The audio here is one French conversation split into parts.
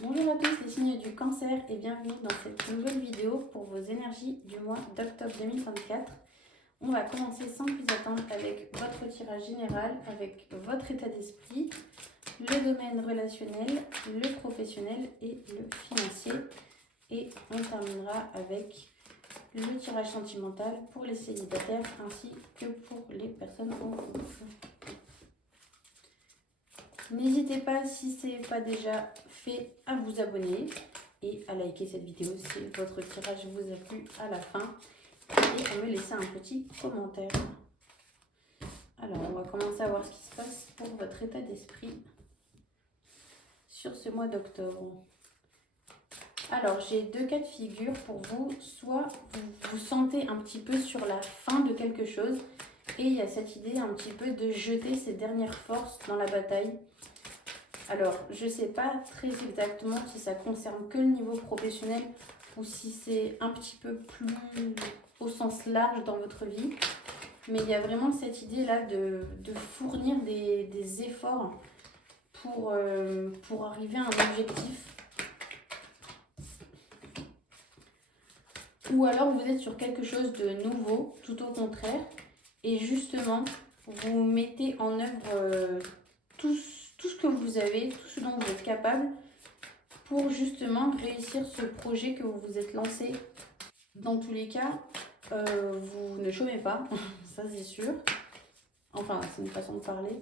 Bonjour à tous les signes du cancer et bienvenue dans cette nouvelle vidéo pour vos énergies du mois d'octobre 2024. On va commencer sans plus attendre avec votre tirage général, avec votre état d'esprit, le domaine relationnel, le professionnel et le financier. Et on terminera avec le tirage sentimental pour les célibataires ainsi que pour les personnes en couple. N'hésitez pas, si ce n'est pas déjà fait, à vous abonner et à liker cette vidéo si votre tirage vous a plu à la fin et à me laisser un petit commentaire. Alors, on va commencer à voir ce qui se passe pour votre état d'esprit sur ce mois d'octobre. Alors, j'ai deux cas de figure pour vous. Soit vous vous sentez un petit peu sur la fin de quelque chose et il y a cette idée un petit peu de jeter ses dernières forces dans la bataille. Alors, je ne sais pas très exactement si ça concerne que le niveau professionnel ou si c'est un petit peu plus au sens large dans votre vie. Mais il y a vraiment cette idée-là de fournir des efforts pour arriver à un objectif. Ou alors vous êtes sur quelque chose de nouveau, tout au contraire. Et justement, vous mettez en œuvre tout ce que vous avez, tout ce dont vous êtes capable pour justement réussir ce projet que vous vous êtes lancé. Dans tous les cas, vous ne chômez pas, ça c'est sûr. Enfin, c'est une façon de parler.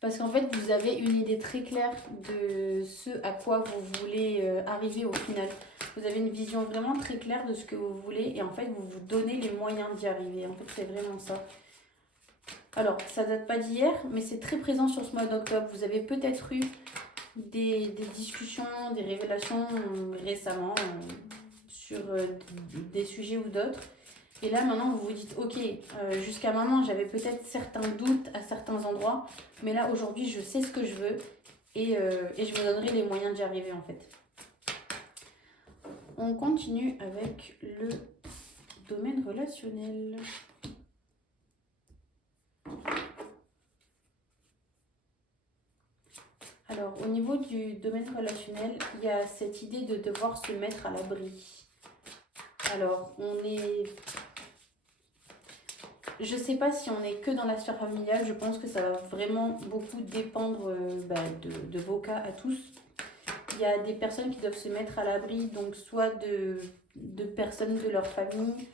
Parce qu'en fait, vous avez une idée très claire de ce à quoi vous voulez arriver au final. Vous avez une vision vraiment très claire de ce que vous voulez et en fait, vous vous donnez les moyens d'y arriver. En fait, c'est vraiment ça. Alors, ça date pas d'hier, mais c'est très présent sur ce mois d'octobre. Vous avez peut-être eu des discussions, des révélations récemment sur des sujets ou d'autres. Et là, maintenant, vous vous dites, ok, jusqu'à maintenant, j'avais peut-être certains doutes à certains endroits, mais là, aujourd'hui, je sais ce que je veux et je me donnerai les moyens d'y arriver, en fait. On continue avec le domaine relationnel. Alors, au niveau du domaine relationnel, il y a cette idée de devoir se mettre à l'abri. Alors, je ne sais pas si on est que dans la sphère familiale, je pense que ça va vraiment beaucoup dépendre de vos cas à tous. Il y a des personnes qui doivent se mettre à l'abri, donc soit de personnes de leur famille,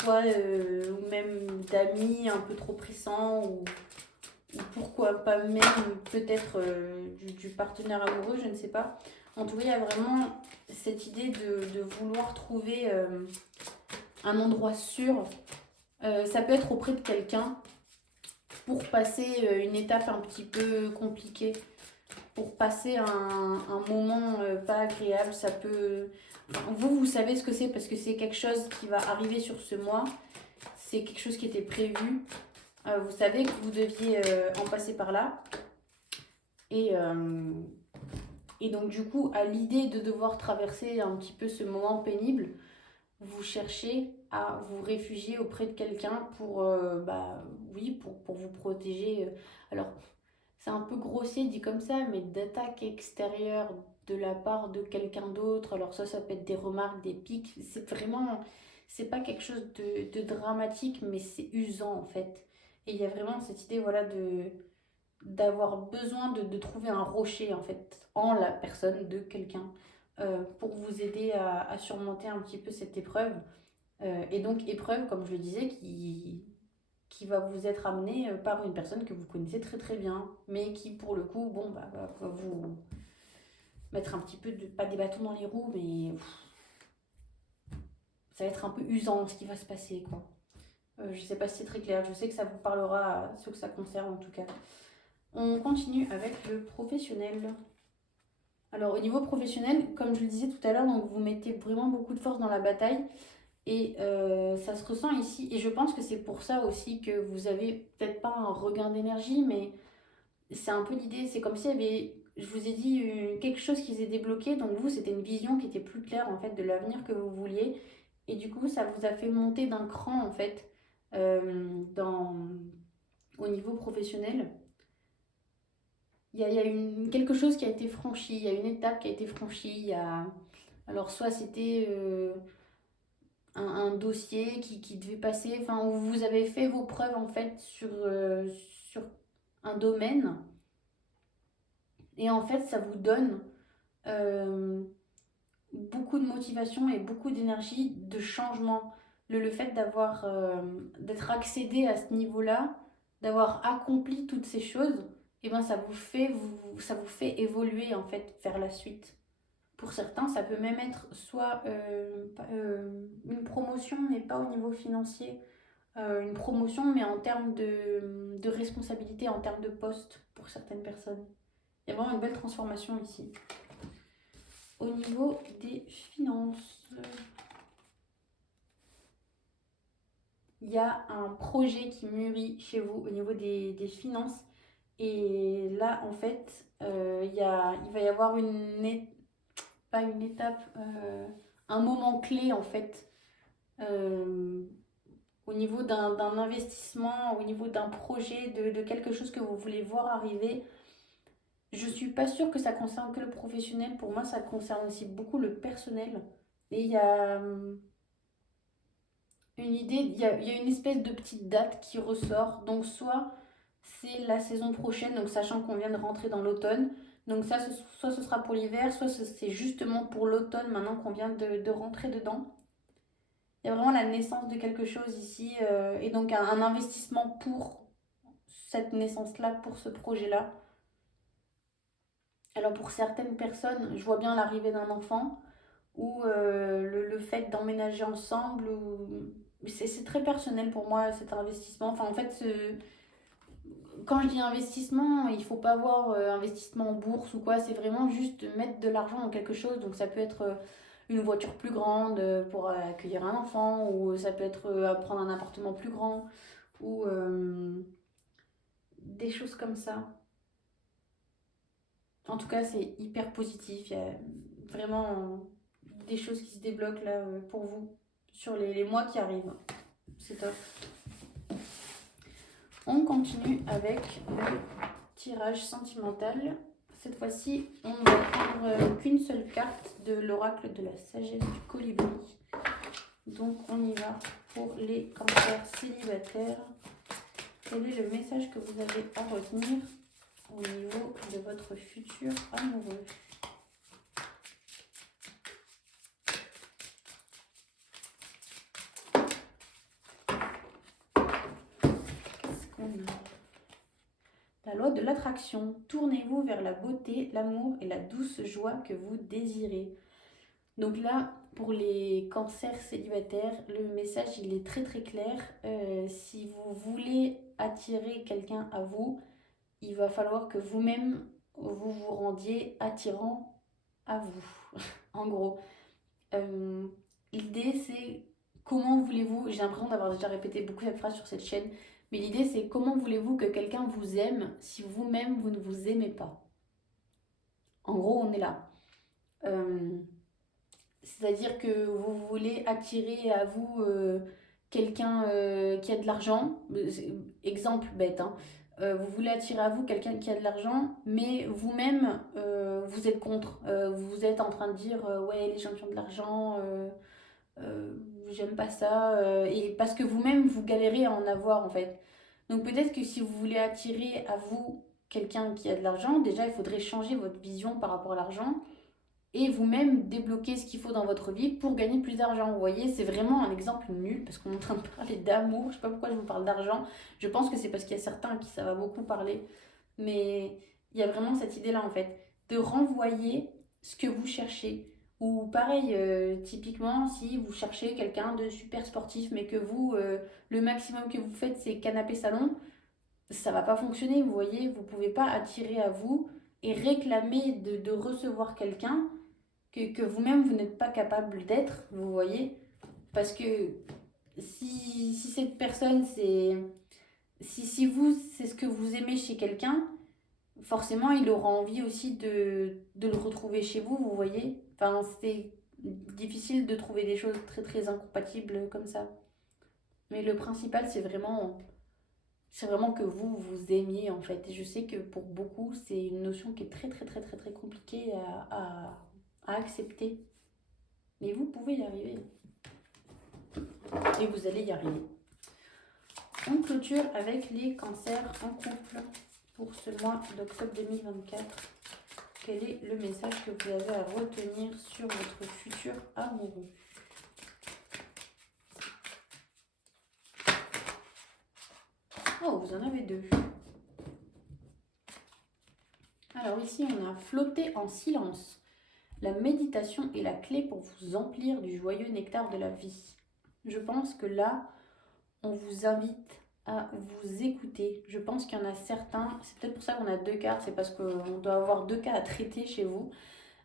soit ou même d'amis un peu trop pressants, ou pourquoi pas même peut-être du partenaire amoureux, je ne sais pas. En tout cas, il y a vraiment cette idée de vouloir trouver un endroit sûr. Ça peut être auprès de quelqu'un pour passer une étape un petit peu compliquée, pour passer un moment pas agréable. Ça peut... Enfin, vous savez ce que c'est parce que c'est quelque chose qui va arriver sur ce mois. C'est quelque chose qui était prévu. Vous savez que vous deviez en passer par là. Et donc du coup, à l'idée de devoir traverser un petit peu ce moment pénible, vous cherchez à vous réfugier auprès de quelqu'un pour, pour vous protéger. Alors, c'est un peu grossier dit comme ça, mais d'attaques extérieures de la part de quelqu'un d'autre. Alors ça peut être des remarques, des pics. C'est pas quelque chose de dramatique, mais c'est usant en fait. Et il y a vraiment cette idée, voilà, d'avoir besoin de trouver un rocher en fait en la personne de quelqu'un pour vous aider à surmonter un petit peu cette épreuve. Et donc épreuve, comme je le disais, qui va vous être amenée par une personne que vous connaissez très très bien, mais qui pour le coup, va vous mettre un petit peu, pas des bâtons dans les roues, mais ça va être un peu usant ce qui va se passer, quoi. Je sais pas si c'est très clair, je sais que ça vous parlera à ceux que ça concerne en tout cas. On continue avec le professionnel. Alors au niveau professionnel, comme je le disais tout à l'heure, donc vous mettez vraiment beaucoup de force dans la bataille et ça se ressent ici. Et je pense que c'est pour ça aussi que vous avez peut-être pas un regain d'énergie, mais c'est un peu l'idée. C'est comme s'il y avait, je vous ai dit, quelque chose qui s'est débloqué. Donc vous, c'était une vision qui était plus claire en fait de l'avenir que vous vouliez. Et du coup, ça vous a fait monter d'un cran en fait au niveau professionnel. quelque chose qui a été franchi, il y a une étape qui a été franchie. Alors, soit c'était un dossier qui devait passer, enfin, où vous avez fait vos preuves en fait sur un domaine, et en fait, ça vous donne euh, beaucoup de motivation et beaucoup d'énergie de changement. Le fait d'être accédé à ce niveau-là, d'avoir accompli toutes ces choses, et ben ça vous fait évoluer en fait vers la suite. Pour certains, ça peut même être soit une promotion, mais pas au niveau financier, une promotion, mais en termes de responsabilité, en termes de poste pour certaines personnes. Il y a vraiment une belle transformation ici. Au niveau des finances, il y a un projet qui mûrit chez vous au niveau des finances. Et là, en fait, il va y avoir pas une étape, un moment clé, en fait, euh, au niveau d'un investissement, au niveau d'un projet, de quelque chose que vous voulez voir arriver. Je suis pas sûre que ça concerne que le professionnel. Pour moi, ça concerne aussi beaucoup le personnel. Et il y a une idée, il y a une espèce de petite date qui ressort. Donc, soit c'est la saison prochaine, donc sachant qu'on vient de rentrer dans l'automne. Donc, soit ce sera pour l'hiver, soit c'est justement pour l'automne, maintenant qu'on vient de rentrer dedans. Il y a vraiment la naissance de quelque chose ici, et donc un investissement pour cette naissance-là, pour ce projet-là. Alors pour certaines personnes, je vois bien l'arrivée d'un enfant ou le fait d'emménager ensemble. C'est très personnel pour moi cet investissement. Enfin en fait, quand je dis investissement, il ne faut pas voir investissement en bourse ou quoi. C'est vraiment juste mettre de l'argent dans quelque chose. Donc ça peut être une voiture plus grande pour accueillir un enfant, ou ça peut être prendre un appartement plus grand, ou des choses comme ça. En tout cas, c'est hyper positif. Il y a vraiment des choses qui se débloquent là pour vous sur les mois qui arrivent. C'est top. On continue avec le tirage sentimental. Cette fois-ci, on va prendre qu'une seule carte de l'oracle de la sagesse du colibri. Donc, on y va pour les cancers célibataires. Quel est le message que vous avez à retenir au niveau de votre futur amoureux? Qu'est-ce qu'on a? La loi de l'attraction. Tournez-vous vers la beauté, l'amour et la douce joie que vous désirez. Donc là, pour les cancers célibataires, le message il est très très clair. Si vous voulez attirer quelqu'un à vous, il va falloir que vous-même vous vous rendiez attirant à vous. En gros, Euh, l'idée c'est comment voulez-vous, j'ai l'impression d'avoir déjà répété beaucoup cette phrase sur cette chaîne, mais l'idée c'est comment voulez-vous que quelqu'un vous aime si vous-même vous ne vous aimez pas. En gros, on est là. Euh, C'est-à-dire que vous voulez attirer à vous quelqu'un qui a de l'argent. Exemple bête, hein. Vous voulez attirer à vous quelqu'un qui a de l'argent, mais vous-même, vous êtes contre. Vous êtes en train de dire, ouais, les gens qui ont de l'argent, euh, j'aime pas ça. Et parce que vous-même, vous galérez à en avoir, en fait. Donc peut-être que si vous voulez attirer à vous quelqu'un qui a de l'argent, déjà, il faudrait changer votre vision par rapport à l'argent et vous-même débloquer ce qu'il faut dans votre vie pour gagner plus d'argent. Vous voyez, c'est vraiment un exemple nul parce qu'on est en train de parler d'amour. Je sais pas pourquoi je vous parle d'argent. Je pense que c'est parce qu'il y a certains à qui ça va beaucoup parler. Mais il y a vraiment cette idée-là en fait, de renvoyer ce que vous cherchez. Ou pareil, typiquement, si vous cherchez quelqu'un de super sportif, mais que vous, le maximum que vous faites, c'est canapé salon, ça va pas fonctionner, vous voyez. Vous pouvez pas attirer à vous et réclamer de recevoir quelqu'un que vous-même vous n'êtes pas capable d'être, vous voyez. Parce que si cette personne, si vous, c'est ce que vous aimez chez quelqu'un, forcément, il aura envie aussi de le retrouver chez vous, vous voyez. Enfin, c'est difficile de trouver des choses très très incompatibles comme ça. Mais le principal, c'est vraiment C'est vraiment que vous aimiez en fait. Et je sais que pour beaucoup, c'est une notion qui est très très très très très compliquée à accepter. Mais vous pouvez y arriver. Et vous allez y arriver. On clôture avec les cancers en couple pour ce mois d'octobre 2024. Quel est le message que vous avez à retenir sur votre futur amoureux? Oh, vous en avez deux. Alors ici, on a flotté en silence. La méditation est la clé pour vous emplir du joyeux nectar de la vie. Je pense que là, on vous invite à vous écouter. Je pense qu'il y en a certains, c'est peut-être pour ça qu'on a deux cartes, c'est parce qu'on doit avoir deux cas à traiter chez vous.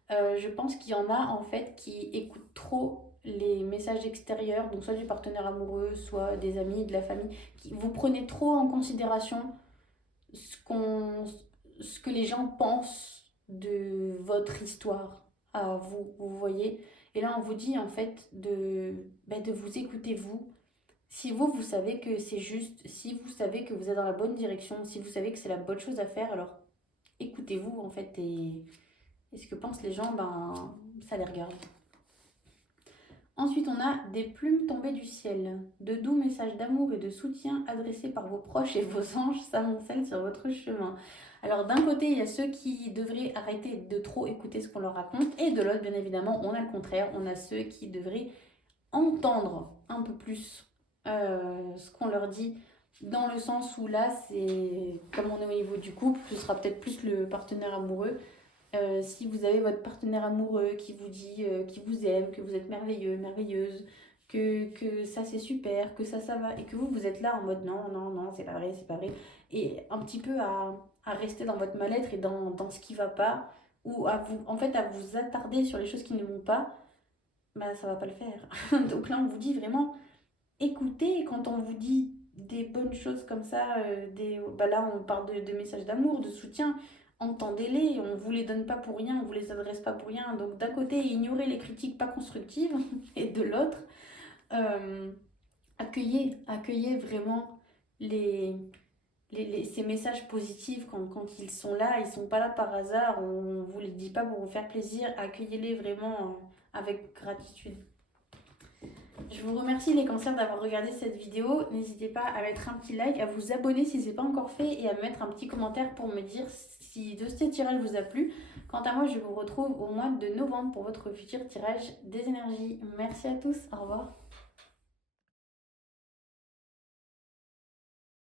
Je pense qu'il y en a en fait qui écoutent trop les messages extérieurs, donc soit du partenaire amoureux, soit des amis, de la famille, qui vous prenez trop en considération ce que les gens pensent de votre histoire à vous, vous voyez. Et là, on vous dit en fait de vous écouter vous. Si vous savez que c'est juste, si vous savez que vous êtes dans la bonne direction, si vous savez que c'est la bonne chose à faire, alors écoutez-vous en fait et ce que pensent les gens, ça les regarde. Ensuite, on a des plumes tombées du ciel. De doux messages d'amour et de soutien adressés par vos proches et vos anges s'amoncellent sur votre chemin. Alors d'un côté, il y a ceux qui devraient arrêter de trop écouter ce qu'on leur raconte. Et de l'autre, bien évidemment, on a le contraire. On a ceux qui devraient entendre un peu plus ce qu'on leur dit. Dans le sens où là, c'est comme on est au niveau du couple, ce sera peut-être plus le partenaire amoureux. Si vous avez votre partenaire amoureux qui vous dit qu'il vous aime, que vous êtes merveilleux, merveilleuse, que ça c'est super, que ça va, et que vous êtes là en mode non, non, non, c'est pas vrai, c'est pas vrai, et un petit peu à rester dans votre mal-être et dans ce qui va pas, ou en fait, à vous attarder sur les choses qui ne vont pas, ça va pas le faire. Donc là, on vous dit vraiment, écoutez quand on vous dit des bonnes choses comme ça, là on parle de messages d'amour, de soutien, entendez-les, on vous les donne pas pour rien, on vous les adresse pas pour rien. Donc d'un côté, ignorez les critiques pas constructives et de l'autre, euh, accueillez vraiment ces messages positifs quand ils sont là, ils sont pas là par hasard, on vous les dit pas pour vous faire plaisir, accueillez-les vraiment avec gratitude. Je vous remercie les cancers d'avoir regardé cette vidéo. N'hésitez pas à mettre un petit like, à vous abonner si ce n'est pas encore fait et à mettre un petit commentaire pour me dire si de ce tirage vous a plu. Quant à moi, je vous retrouve au mois de novembre pour votre futur tirage des énergies. Merci à tous, au revoir.